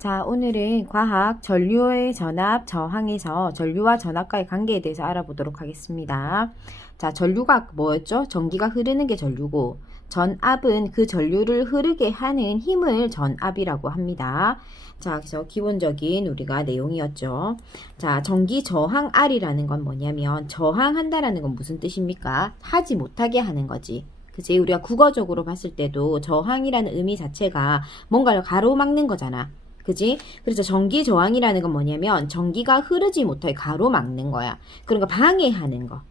자, 오늘은 과학 전류의 전압, 저항에서 전류와 전압과의 관계에 대해서 알아보도록 하겠습니다. 자, 전류가 뭐였죠? 전기가 흐르는 게 전류고, 전압은 그 전류를 흐르게 하는 힘을 전압이라고 합니다. 자, 그래서 기본적인 우리가 내용이었죠. 자, 전기 저항 R이라는 건 뭐냐면, 저항한다라는 건 무슨 뜻입니까? 하지 못하게 하는 거지. 그치? 우리가 국어적으로 봤을 때도 저항이라는 의미 자체가 뭔가를 가로막는 거잖아. 그지? 그래서 전기 저항이라는 건 뭐냐면 전기가 흐르지 못하게 가로막는 거야. 그러니까 방해하는 거.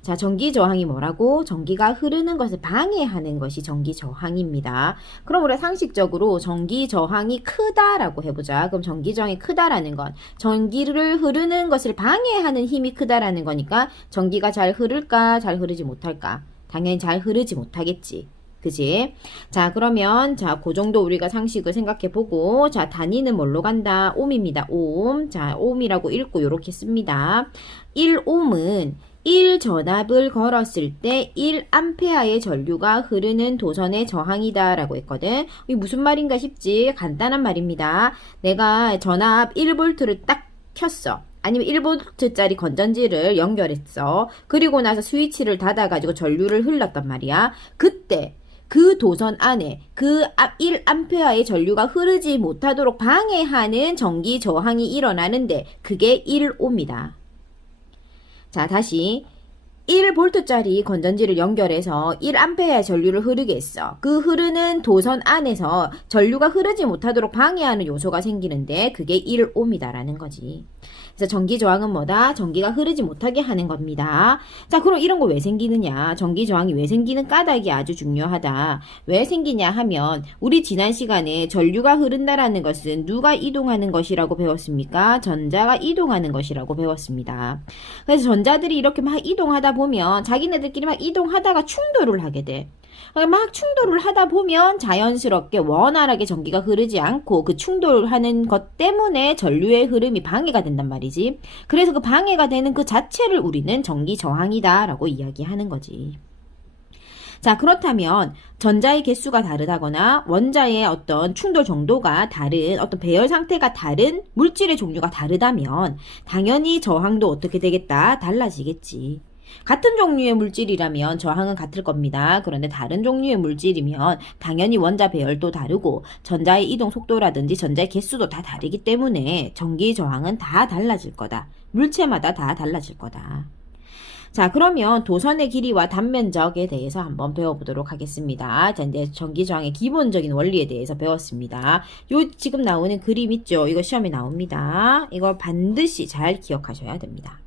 자, 전기 저항이 뭐라고? 전기가 흐르는 것을 방해하는 것이 전기 저항입니다. 그럼 우리가 상식적으로 전기 저항이 크다라고 해보자. 그럼 전기 저항이 크다라는 건 전기를 흐르는 것을 방해하는 힘이 크다라는 거니까 전기가 잘 흐를까? 잘 흐르지 못할까? 당연히 잘 흐르지 못하겠지. 그지? 자, 그러면, 자, 그 정도 우리가 상식을 생각해 보고, 자, 단위는 뭘로 간다? 옴입니다. 옴. 자, 옴이라고 읽고 요렇게 씁니다. 1옴은 1전압을 걸었을 때 1A의 전류가 흐르는 도선의 저항이다 라고 했거든. 이게 무슨 말인가 싶지? 간단한 말입니다. 내가 전압 1V를 딱 켰어. 아니면 1V짜리 건전지를 연결했어. 그리고 나서 스위치를 닫아가지고 전류를 흘렀단 말이야. 그때 그 도선 안에 그 1A의 전류가 흐르지 못하도록 방해하는 전기 저항이 일어나는데 그게 1옴이다. 자, 다시 1V짜리 건전지를 연결해서 1A의 전류를 흐르게 했어. 그 흐르는 도선 안에서 전류가 흐르지 못하도록 방해하는 요소가 생기는데 그게 1옴이다라는 거지. 그래서 전기 저항은 뭐다? 전기가 흐르지 못하게 하는 겁니다. 자, 그럼 이런 거 왜 생기느냐? 전기 저항이 왜 생기는 까닭이 아주 중요하다. 왜 생기냐 하면 우리 지난 시간에 전류가 흐른다라는 것은 누가 이동하는 것이라고 배웠습니까? 전자가 이동하는 것이라고 배웠습니다. 그래서 전자들이 이렇게 막 이동하다 보면 자기네들끼리 막 이동하다가 충돌을 하게 돼. 막 충돌을 하다 보면 자연스럽게 원활하게 전기가 흐르지 않고 그 충돌하는 것 때문에 전류의 흐름이 방해가 된단 말이지. 그래서 그 방해가 되는 그 자체를 우리는 전기 저항이다 라고 이야기하는 거지. 자, 그렇다면 전자의 개수가 다르다거나 원자의 어떤 충돌 정도가 다른 어떤 배열 상태가 다른 물질의 종류가 다르다면 당연히 저항도 어떻게 되겠다? 달라지겠지. 같은 종류의 물질이라면 저항은 같을 겁니다. 그런데 다른 종류의 물질이면 당연히 원자 배열도 다르고 전자의 이동 속도라든지 전자의 개수도 다 다르기 때문에 전기 저항은 다 달라질 거다. 물체마다 다 달라질 거다. 자, 그러면 도선의 길이와 단면적에 대해서 한번 배워보도록 하겠습니다. 자, 이제 전기 저항의 기본적인 원리에 대해서 배웠습니다. 요 지금 나오는 그림 있죠? 이거 시험에 나옵니다. 이거 반드시 잘 기억하셔야 됩니다.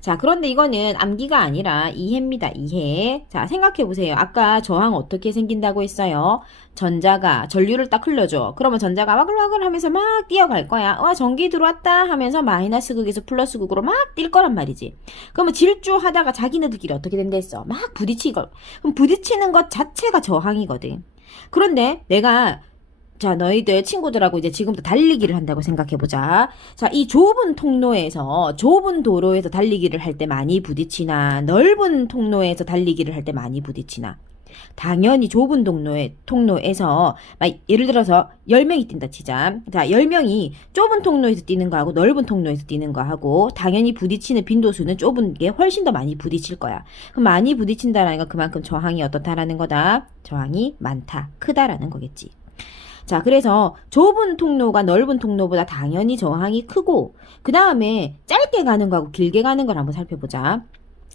자, 그런데 이거는 암기가 아니라 이해입니다. 이해. 자, 생각해보세요. 아까 저항 어떻게 생긴다고 했어요? 전자가 전류를 딱 흘려줘. 그러면 전자가 와글와글 하면서 막 뛰어갈 거야. 와, 전기 들어왔다 하면서 마이너스 극에서 플러스 극으로 막 뛸 거란 말이지. 그러면 질주하다가 자기네들끼리 어떻게 된다 했어? 막 부딪히고. 그럼 부딪히는 것 자체가 저항이거든. 그런데 내가 자, 너희들 친구들하고 이제 지금부터 달리기를 한다고 생각해보자. 자, 이 좁은 통로에서, 좁은 도로에서 달리기를 할 때 많이 부딪히나, 넓은 통로에서 달리기를 할 때 많이 부딪히나. 당연히 좁은 통로에서, 예를 들어서 10명이 뛴다 치자. 자, 10명이 좁은 통로에서 뛰는 거하고 넓은 통로에서 뛰는 거하고, 당연히 부딪히는 빈도수는 좁은 게 훨씬 더 많이 부딪힐 거야. 그럼 많이 부딪힌다라는 건 그만큼 저항이 어떻다라는 거다? 저항이 많다, 크다라는 거겠지. 자, 그래서 좁은 통로가 넓은 통로보다 당연히 저항이 크고 그 다음에 짧게 가는 거하고 길게 가는 걸 한번 살펴보자.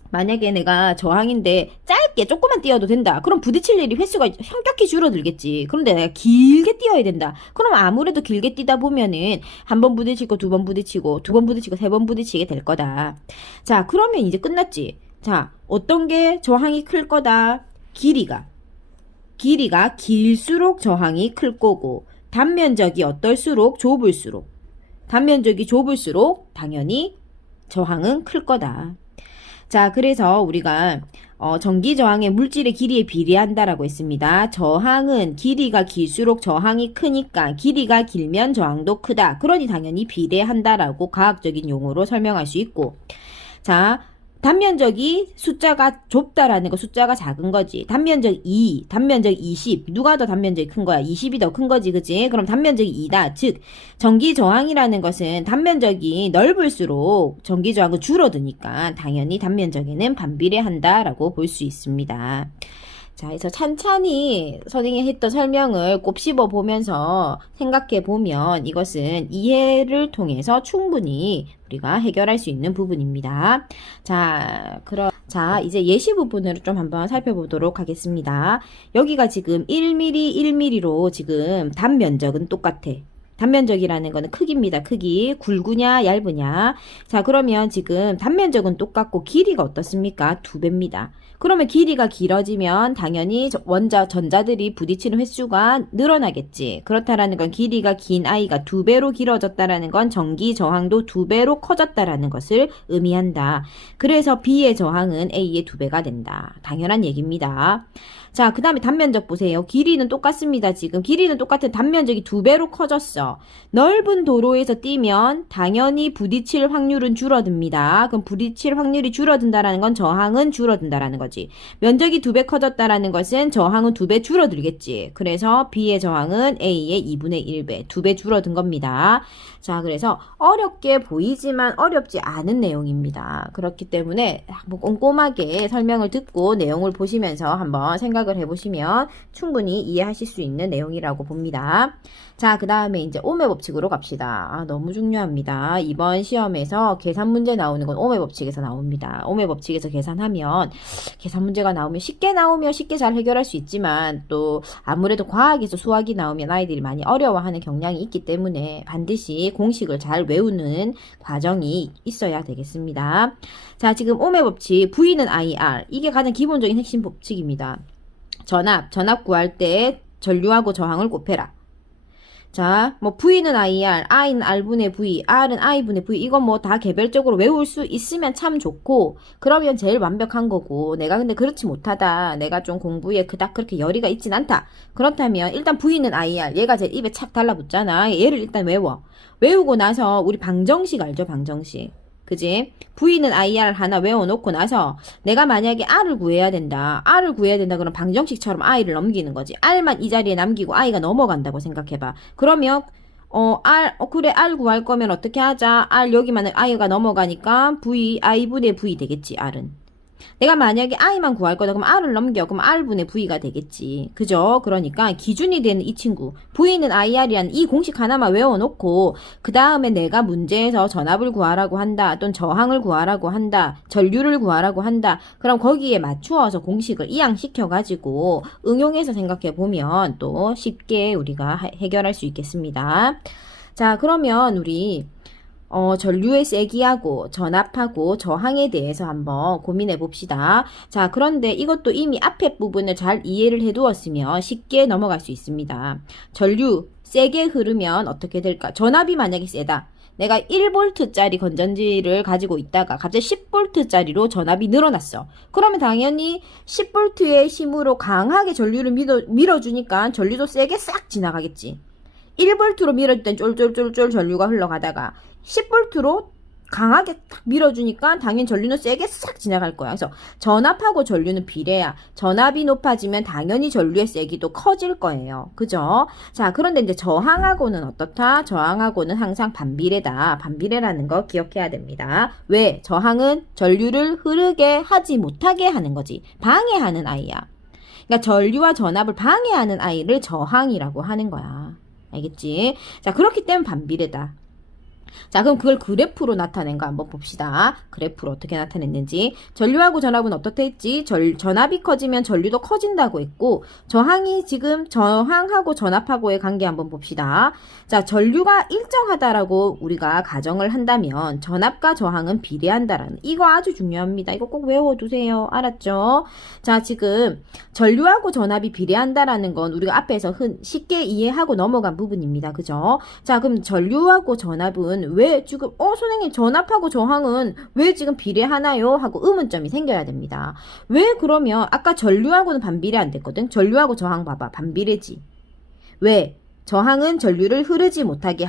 만약에 내가 저항인데 짧게 조금만 뛰어도 된다. 그럼 부딪힐 일이 횟수가 현격히 줄어들겠지. 그런데 내가 길게 뛰어야 된다. 그럼 아무래도 길게 뛰다 보면은 한 번 부딪히고 두 번 부딪히고 두 번 부딪히고 세 번 부딪히게 될 거다. 자, 그러면 이제 끝났지. 자, 어떤 게 저항이 클 거다? 길이가 길수록 저항이 클 거고 단면적이 어떨수록 좁을수록 단면적이 좁을수록 당연히 저항은 클 거다. 자, 그래서 우리가 전기 저항의 물질의 길이에 비례한다라고 했습니다. 저항은 길이가 길수록 저항이 크니까 길이가 길면 저항도 크다. 그러니 당연히 비례한다라고 과학적인 용어로 설명할 수 있고 자, 단면적이 숫자가 좁다라는 거, 숫자가 작은 거지. 단면적 2, 단면적 20. 누가 더 단면적이 큰 거야? 20이 더 큰 거지, 그지? 그럼 단면적이 2다. 즉, 전기 저항이라는 것은 단면적이 넓을수록 전기 저항은 줄어드니까 당연히 단면적에는 반비례한다라고 볼 수 있습니다. 자, 그래서 찬찬히 선생님이 했던 설명을 곱씹어 보면서 생각해 보면 이것은 이해를 통해서 충분히 우리가 해결할 수 있는 부분입니다. 자, 이제 예시 부분으로 좀 한번 살펴보도록 하겠습니다. 여기가 지금 1mm, 1mm로 지금 단면적은 똑같아. 단면적이라는 거는 크기입니다. 크기. 굵으냐, 얇으냐. 자, 그러면 지금 단면적은 똑같고 길이가 어떻습니까? 2배입니다. 그러면 길이가 길어지면 당연히 전자들이 부딪히는 횟수가 늘어나겠지. 그렇다라는 건 길이가 긴 아이가 2배로 길어졌다라는 건 전기 저항도 2배로 커졌다라는 것을 의미한다. 그래서 B의 저항은 A의 2배가 된다. 당연한 얘기입니다. 자, 그 다음에 단면적 보세요. 길이는 똑같습니다. 지금 길이는 똑같은 단면적이 2배로 커졌어. 넓은 도로에서 뛰면 당연히 부딪힐 확률은 줄어듭니다. 그럼 부딪힐 확률이 줄어든다라는 건 저항은 줄어든다라는 거지. 면적이 2배 커졌다라는 것은 저항은 2배 줄어들겠지. 그래서 B의 저항은 A의 2분의 1배, 2배 줄어든 겁니다. 자, 그래서 어렵게 보이지만 어렵지 않은 내용입니다. 그렇기 때문에 한번 꼼꼼하게 설명을 듣고 내용을 보시면서 한번 생각을 해보시면 충분히 이해하실 수 있는 내용이라고 봅니다. 자, 그 다음에 이제 오매 법칙으로 갑시다. 너무 중요합니다. 이번 시험에서 계산 문제 나오는 건 오매 법칙에서 나옵니다. 오매 법칙에서 계산하면 계산 문제가 나오면 쉽게 나오면 쉽게 잘 해결할 수 있지만 또 아무래도 과학에서 수학이 나오면 아이들이 많이 어려워하는 경향이 있기 때문에 반드시 공식을 잘 외우는 과정이 있어야 되겠습니다. 자, 지금 오매 법칙 V는 IR. 이게 가장 기본적인 핵심 법칙입니다. 전압 구할 때 전류하고 저항을 곱해라. 자, 뭐 V는 IR, I는 R분의 V, R은 I분의 V. 이건 뭐 다 개별적으로 외울 수 있으면 참 좋고 그러면 제일 완벽한 거고 내가 근데 그렇지 못하다. 내가 좀 공부에 그닥 그렇게 열의가 있진 않다. 그렇다면 일단 V는 IR. 얘가 제일 입에 착 달라붙잖아. 얘를 일단 외워. 외우고 나서 우리 방정식 알죠? 방정식. 그지? V는 IR 하나 외워놓고 나서 내가 만약에 R을 구해야 된다. R을 구해야 된다. 그럼 방정식처럼 I를 넘기는 거지. R만 이 자리에 남기고 I가 넘어간다고 생각해봐. 그러면 그래 R 구할 거면 어떻게 하자. R 여기만 I가 넘어가니까 I분의 V 되겠지. R은. 내가 만약에 I만 구할 거다. 그럼 R을 넘겨. 그럼 R분의 V가 되겠지. 그죠? 그러니까 기준이 되는 이 친구. V는 IR이란 이 공식 하나만 외워놓고 그 다음에 내가 문제에서 전압을 구하라고 한다. 또는 저항을 구하라고 한다. 전류를 구하라고 한다. 그럼 거기에 맞추어서 공식을 이양시켜가지고 응용해서 생각해보면 또 쉽게 우리가 해결할 수 있겠습니다. 자, 그러면 우리 전류의 세기하고 전압하고 저항에 대해서 한번 고민해 봅시다. 자, 그런데 이것도 이미 앞에 부분을 잘 이해를 해 두었으면 쉽게 넘어갈 수 있습니다. 전류 세게 흐르면 어떻게 될까? 전압이 만약에 세다. 내가 1V짜리 건전지를 가지고 있다가 갑자기 10V짜리로 전압이 늘어났어. 그러면 당연히 10V의 힘으로 강하게 전류를 밀어주니까 전류도 세게 싹 지나가겠지. 1V로 밀어줄 땐 쫄쫄쫄쫄 전류가 흘러가다가 10V로 강하게 탁 밀어주니까 당연히 전류는 세게 싹 지나갈 거야. 그래서 전압하고 전류는 비례야. 전압이 높아지면 당연히 전류의 세기도 커질 거예요. 그죠? 자, 그런데 이제 저항하고는 어떻다? 저항하고는 항상 반비례다. 반비례라는 거 기억해야 됩니다. 왜? 저항은 전류를 흐르게 하지 못하게 하는 거지. 방해하는 아이야. 그러니까 전류와 전압을 방해하는 아이를 저항이라고 하는 거야. 알겠지? 자, 그렇기 때문에 반비례다. 자, 그럼 그걸 그래프로 나타낸 거 한번 봅시다. 그래프로 어떻게 나타냈는지. 전류하고 전압은 어떻게 했지? 전압이 커지면 전류도 커진다고 했고, 저항이 지금 저항하고 전압하고의 관계 한번 봅시다. 자, 전류가 일정하다라고 우리가 가정을 한다면 전압과 저항은 비례한다라는, 이거 아주 중요합니다. 이거 꼭 외워두세요. 알았죠? 자, 지금 전류하고 전압이 비례한다라는 건 우리가 앞에서 쉽게 이해하고 넘어간 부분입니다. 그죠? 자, 그럼 전류하고 전압은 왜 지금 선생님 전압하고 저항은 왜 지금 비례하나요? 하고 의문점이 생겨야 됩니다. 왜 그러면 아까 전류하고는 반비례 안 됐거든? 전류하고 저항 봐봐. 반비례지. 왜? 저항은 전류를 흐르지 못하게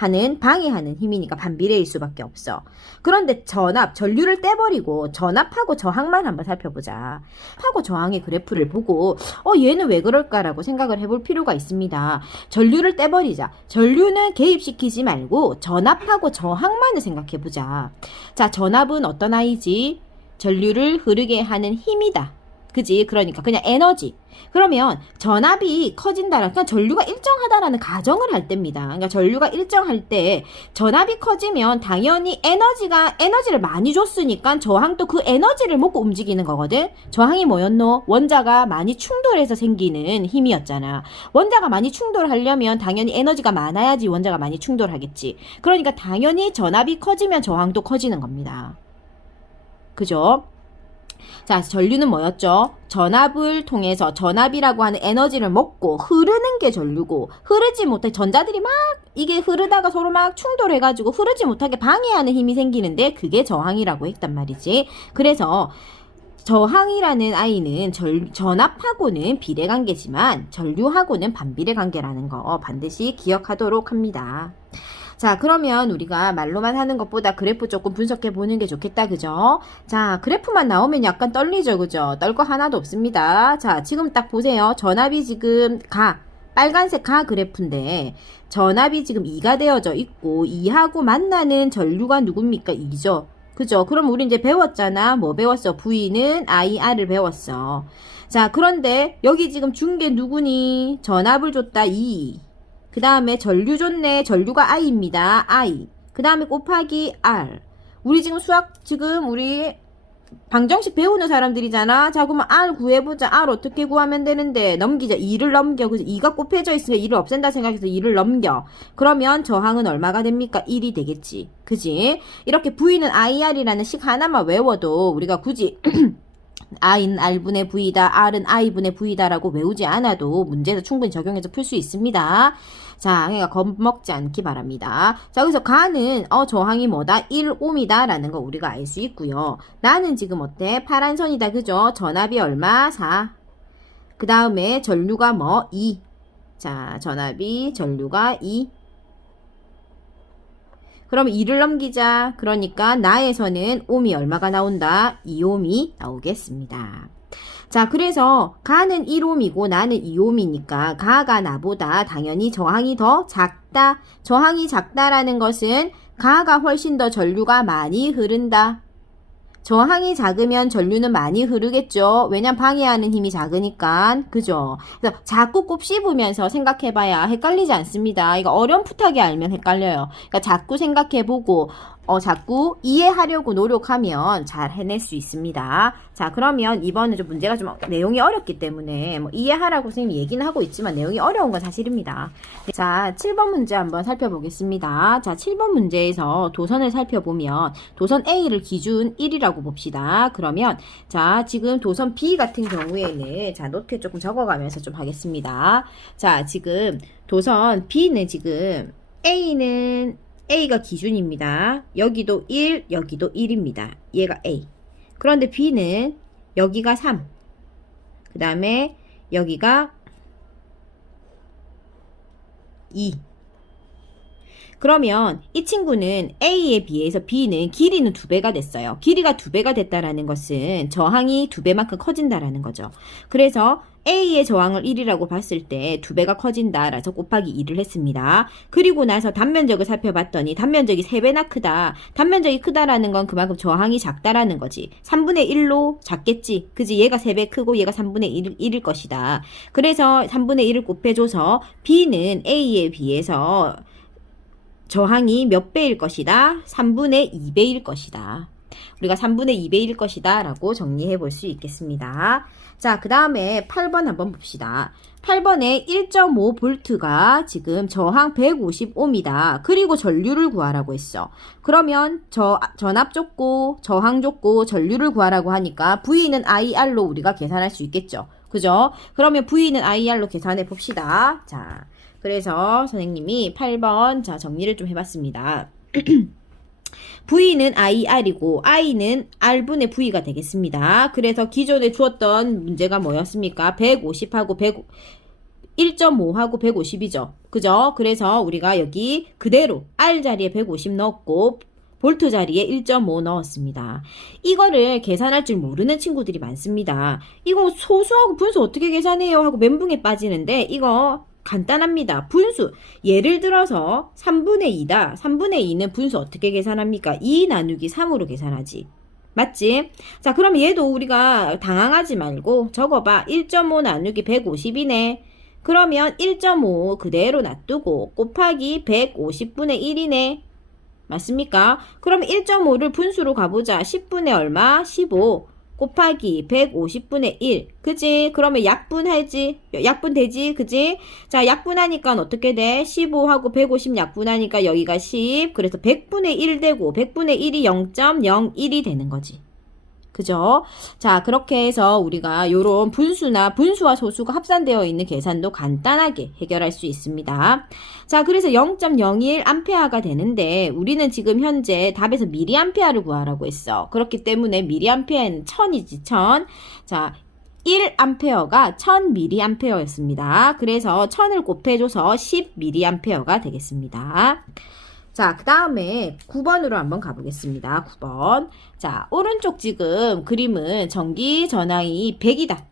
하는 방해하는 힘이니까 반비례일 수밖에 없어. 그런데 전압, 전류를 떼버리고 전압하고 저항만 한번 살펴보자. 하고 저항의 그래프를 보고 얘는 왜 그럴까라고 생각을 해볼 필요가 있습니다. 전류를 떼버리자. 전류는 개입시키지 말고 전압하고 저항만을 생각해보자. 자, 전압은 어떤 아이지? 전류를 흐르게 하는 힘이다. 그지? 그러니까 그냥 에너지. 그러면 전압이 커진다라, 그냥 전류가 일정하다라는 가정을 할 때입니다. 그러니까 전류가 일정할 때 전압이 커지면 당연히 에너지를 많이 줬으니까 저항도 그 에너지를 먹고 움직이는 거거든. 저항이 뭐였노? 원자가 많이 충돌해서 생기는 힘이었잖아. 원자가 많이 충돌하려면 당연히 에너지가 많아야지 원자가 많이 충돌하겠지. 그러니까 당연히 전압이 커지면 저항도 커지는 겁니다. 그죠? 자, 전류는 뭐였죠? 전압을 통해서 전압이라고 하는 에너지를 먹고 흐르는 게 전류고, 흐르지 못해 전자들이 막 이게 흐르다가 서로 막 충돌해가지고 흐르지 못하게 방해하는 힘이 생기는데 그게 저항이라고 했단 말이지. 그래서 저항이라는 아이는 전압하고는 비례관계지만 전류하고는 반비례관계라는 거 반드시 기억하도록 합니다. 자, 그러면 우리가 말로만 하는 것보다 그래프 조금 분석해 보는 게 좋겠다, 그죠? 자, 그래프만 나오면 약간 떨리죠, 그죠? 떨 거 하나도 없습니다. 자, 지금 딱 보세요. 전압이 지금 빨간색 그래프인데 전압이 지금 2가 되어져 있고 2하고 만나는 전류가 누굽니까? 2죠. 그죠? 그럼 우리 이제 배웠잖아. 뭐 배웠어? V는 IR을 배웠어. 자, 그런데 여기 지금 준 게 누구니? 전압을 줬다, 2. 그 다음에 전류 줬네. 전류가 I입니다. I. 그 다음에 곱하기 R. 우리 지금 우리 방정식 배우는 사람들이잖아. 자, 그러면 R 구해보자. R 어떻게 구하면 되는데? 넘기자. 2를 넘겨. 그래서 2가 곱해져 있으니까 2를 없앤다 생각해서 2를 넘겨. 그러면 저항은 얼마가 됩니까? 1이 되겠지. 그지? 이렇게 V는 IR이라는 식 하나만 외워도 우리가 굳이 I는 R분의 V다, R은 I분의 V다 라고 외우지 않아도 문제에서 충분히 적용해서 풀 수 있습니다. 자, 그러니까 겁먹지 않기 바랍니다. 자, 그래서 가는 저항이 뭐다? 1옴이다 라는 거 우리가 알 수 있고요. 나는 지금 어때? 파란 선이다, 그죠? 전압이 얼마? 4. 그 다음에 전류가 뭐? 2. 자, 전류가 2. 그럼 2를 넘기자. 그러니까 나에서는 옴이 얼마가 나온다? 2옴이 나오겠습니다. 자, 그래서 가는 1옴이고 나는 2옴이니까 가가 나보다 당연히 저항이 더 작다. 저항이 작다라는 것은 가가 훨씬 더 전류가 많이 흐른다. 저항이 작으면 전류는 많이 흐르겠죠. 왜냐면 방해하는 힘이 작으니까. 그죠? 그래서 자꾸 곱 씹으면서 생각해봐야 헷갈리지 않습니다. 이거 어렴풋하게 알면 헷갈려요. 그러니까 자꾸 생각해보고 자꾸 이해하려고 노력하면 잘 해낼 수 있습니다. 자, 그러면 이번에 좀 문제가 좀 내용이 어렵기 때문에 뭐 이해하라고 선생님이 얘기는 하고 있지만 내용이 어려운 건 사실입니다. 자, 7번 문제 한번 살펴보겠습니다. 자, 7번 문제에서 도선을 살펴보면 도선 A를 기준 1이라고 봅시다. 그러면 자, 지금 도선 B 같은 경우에는 자, 노트에 조금 적어가면서 좀 하겠습니다. 자, 지금 도선 B는 지금 A가 기준입니다. 여기도 1, 여기도 1입니다. 얘가 A. 그런데 B는 여기가 3. 그 다음에 여기가 2. 그러면 이 친구는 A에 비해서 B는 길이는 2배가 됐어요. 길이가 2배가 됐다라는 것은 저항이 2배만큼 커진다라는 거죠. 그래서 A의 저항을 1이라고 봤을 때 2배가 커진다라서 곱하기 2를 했습니다. 그리고 나서 단면적을 살펴봤더니 단면적이 3배나 크다. 단면적이 크다라는 건 그만큼 저항이 작다라는 거지. 3분의 1로 작겠지. 그지? 얘가 3배 크고 얘가 3분의 1일 것이다. 그래서 3분의 1을 곱해줘서 B는 A에 비해서 저항이 몇 배일 것이다? 3분의 2배일 것이다. 우리가 3분의 2배일 것이다 라고 정리해 볼 수 있겠습니다. 자, 그 다음에 8번 한번 봅시다. 8번에 1.5V가 지금 저항 150ohm이다. 그리고 전류를 구하라고 했어. 그러면 전압 줬고 저항 줬고 전류를 구하라고 하니까 V는 IR로 우리가 계산할 수 있겠죠. 그죠? 그러면 V는 IR로 계산해 봅시다. 자, 그래서 선생님이 8번 자 정리를 좀 해봤습니다. V는 IR이고 I는 R분의 V가 되겠습니다. 그래서 기존에 주었던 문제가 뭐였습니까? 150하고 1.5하고 150이죠. 그죠? 그래서 우리가 여기 그대로 R 자리에 150 넣었고 볼트 자리에 1.5 넣었습니다. 이거를 계산할 줄 모르는 친구들이 많습니다. 이거 소수하고 분수 어떻게 계산해요? 하고 멘붕에 빠지는데 이거 간단합니다. 분수. 예를 들어서 3분의 2다. 3분의 2는 분수 어떻게 계산합니까? 2 나누기 3으로 계산하지. 맞지? 자, 그럼 얘도 우리가 당황하지 말고 적어봐. 1.5 나누기 150이네. 그러면 1.5 그대로 놔두고 곱하기 150분의 1이네. 맞습니까? 그럼 1.5를 분수로 가보자. 10분의 얼마? 15 곱하기 150분의 1. 그지? 그러면 약분하지? 약분되지? 그지? 자, 약분하니까 어떻게 돼? 15하고 150 약분하니까 여기가 10. 그래서 100분의 1 되고 100분의 1이 0.01이 되는 거지. 그죠? 자, 그렇게 해서 우리가 요런 분수와 소수가 합산되어 있는 계산도 간단하게 해결할 수 있습니다. 자, 그래서 0.01A가 되는데 우리는 지금 현재 답에서 mA를 구하라고 했어. 그렇기 때문에 mA는 1000이지, 1000. 자, 1A가 1000mA였습니다. 그래서 1000을 곱해줘서 10mA가 되겠습니다. 자, 그 다음에 9번으로 한번 가보겠습니다. 9번. 자, 오른쪽 지금 그림은 전기 전항이 100이다.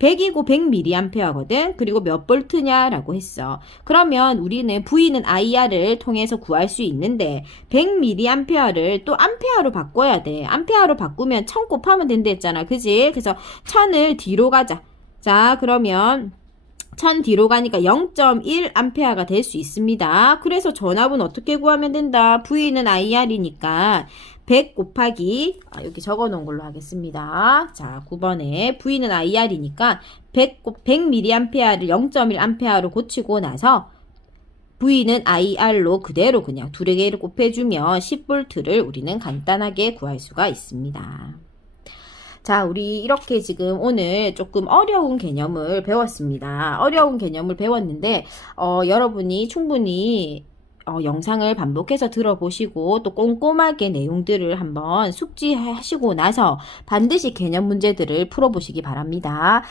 100이고 100mA거든. 그리고 몇 볼트냐라고 했어. 그러면 우리는 V는 IR을 통해서 구할 수 있는데 100mA를 또 암페어로 바꿔야 돼. 암페어로 바꾸면 1000 곱하면 된다 했잖아. 그지? 그래서 1000을 뒤로 가자. 자, 그러면 1000 뒤로 가니까 0.1A가 될 수 있습니다. 그래서 전압은 어떻게 구하면 된다? V는 IR이니까 100 곱하기 여기 적어 놓은 걸로 하겠습니다. 자, 9번에 V는 IR이니까 100mA를 0.1A로 고치고 나서 V는 IR로 그대로 그냥 두 개를 곱해주면 10V를 우리는 간단하게 구할 수가 있습니다. 자, 우리 이렇게 지금 오늘 조금 어려운 개념을 배웠습니다. 어려운 개념을 배웠는데 여러분이 충분히 영상을 반복해서 들어보시고 또 꼼꼼하게 내용들을 한번 숙지하시고 나서 반드시 개념 문제들을 풀어보시기 바랍니다.